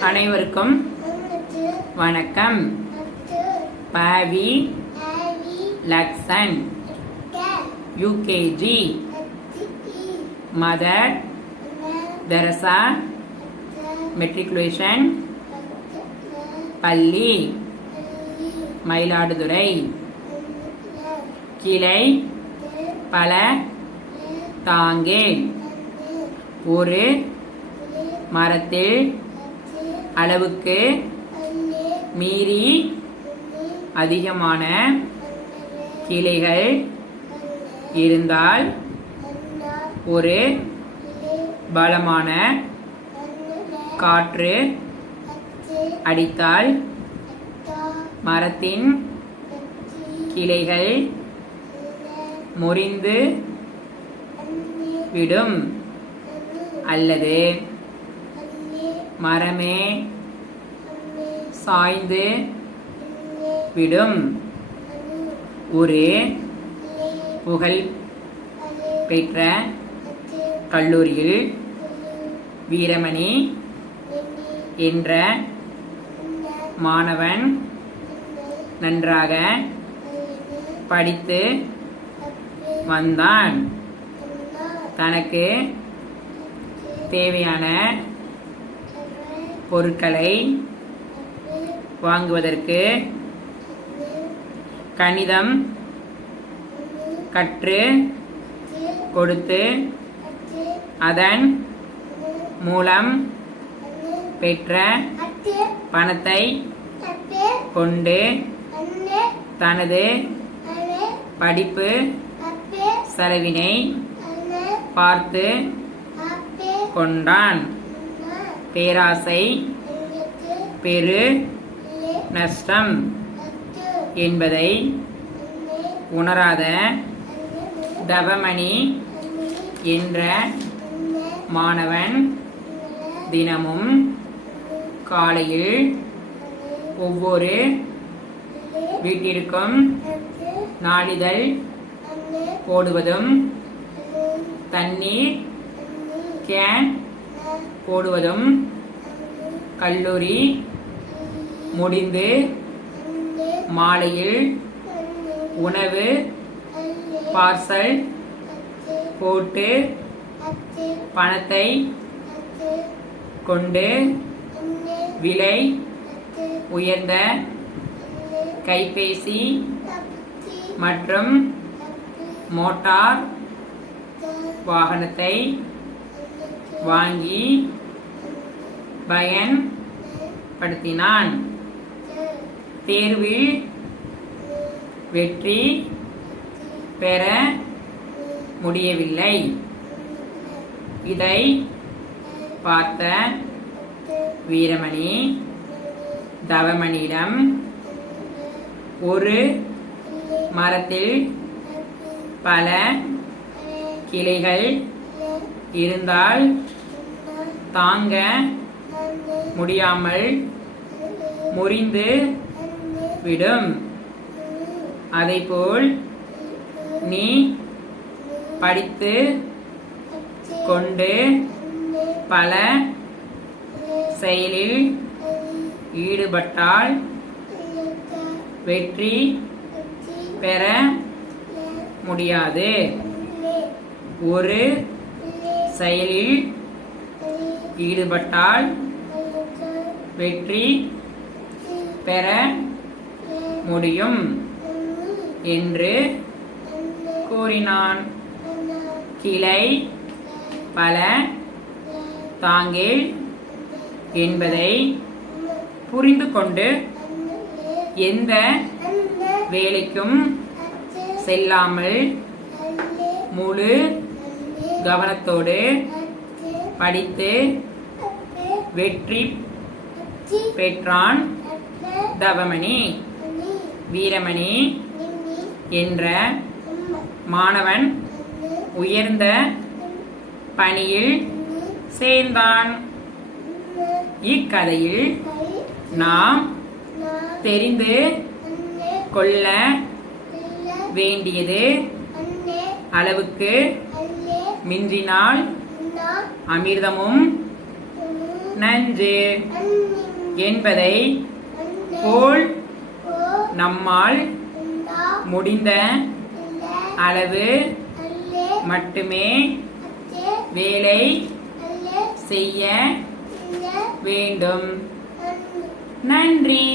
அனைவருக்கும் வணக்கம். பாவி Lakshan UKG Mother Teresa matriculation பள்ளி மயிலாடுதுறை கிளை பல தாங்கே ஒரு மரத்தில் அளவுக்கு மீறி அதிகமான கிளைகள் இருந்தால் ஒரு பலமான காற்று அடித்தால் மரத்தின் கிளைகள் முறிந்து விடும். அல்லது மரமே சாய்ந்து விடும். ஒரு புகழ் பெற்ற கல்லூரியில் வீரமணி என்ற மாணவன் நன்றாக படித்து வந்தான். தனக்கு தேவையான பொருட்களை வாங்குவதற்கு கணிதம் கற்று கொடுத்து அதன் மூலம் பெற்ற பணத்தை கொண்டு தனது படிப்பு செலவினை பார்த்து கொண்டான். பேராசை பெரு நஷ்டம் என்பதை உணராத தவமணி என்ற மாணவன் தினமும் காலையில் ஒவ்வொரு வீட்டிற்கும் நாளிதழ் போடுவதும் தண்ணீர் கேன் போடுவதும் கல்லூரி முடிந்து மாலையில் உணவு பார்சல் போட்டு பணத்தை கொண்டு விலை உயர்ந்த கைபேசி மற்றும் மோட்டார் வாகனத்தை வாங்கி பயன்படுத்தினான். தேர்வில் வெற்றி பெற முடியவில்லை. இதை பார்த்த வீரமணி தவமணியிடம் ஒரு மரத்தில் பல கிளைகள் இருந்தால் தாங்க முடியாமல் முறிந்து விடும். அதைபோல் நீ படித்து கொண்டு பல செயலில் ஈடுபட்டால் வெற்றி பெற முடியாது. ஒரு செயலில் ஈடுபட்டால் வெற்றி பெற முடியும் என்று கூறினான். கிளை பல தாங்கேல் என்பதை புரிந்து கொண்டு எந்த வேலைக்கும் செல்லாமல் முழு கவனத்தோடு படித்து வெற்றி பெற்றான் தவமணி. வீரமணி என்ற மாணவன் உயர்ந்த பணியில் சேர்ந்தான். இக்கதையில் நாம் தெரிந்து கொள்ள வேண்டியது அளவுக்கு மிஞ்சினால் அமிர்தமும் நன்று என்பதை போல் நம்மால் முடிந்த அளவு மட்டுமே வேலை செய்ய வேண்டும். நன்றி.